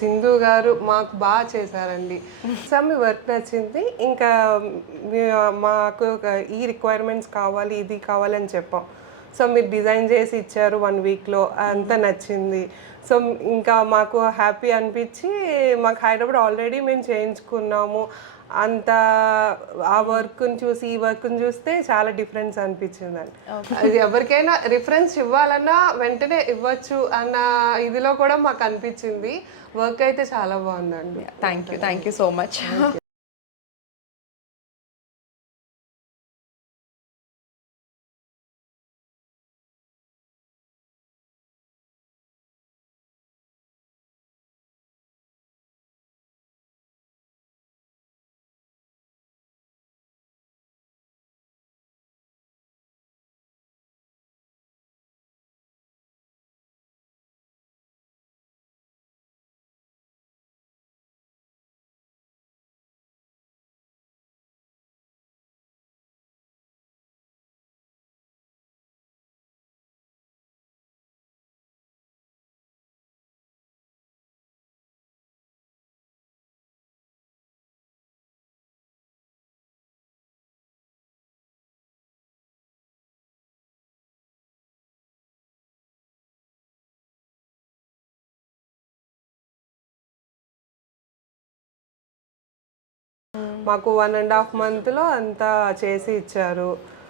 సింధు గారు మాకు బాగా చేశారండి. సార్ మీ వర్క్ నచ్చింది. ఇంకా మాకు ఈ రిక్వైర్మెంట్స్ కావాలి, ఇది కావాలని చెప్పాం. సో మీరు డిజైన్ చేసి ఇచ్చారు 1 వీక్లో, అంతా నచ్చింది. సో ఇంకా మాకు హ్యాపీ అనిపించి, మాకు హైదరాబాద్ ఆల్రెడీ మేము చేయించుకున్నాము. అంత ఆ వర్క్ని చూసి ఈ వర్క్ని చూస్తే చాలా డిఫరెన్స్ అనిపించిందండి. అది ఎవరికైనా రిఫరెన్స్ ఇవ్వాలన్నా వెంటనే ఇవ్వచ్చు అన్న ఇదిలో కూడా మాకు అనిపించింది. వర్క్ అయితే చాలా బాగుందండి. Thank you so much. మాకు 1.5 monthలో అంతా చేసి ఇచ్చారు.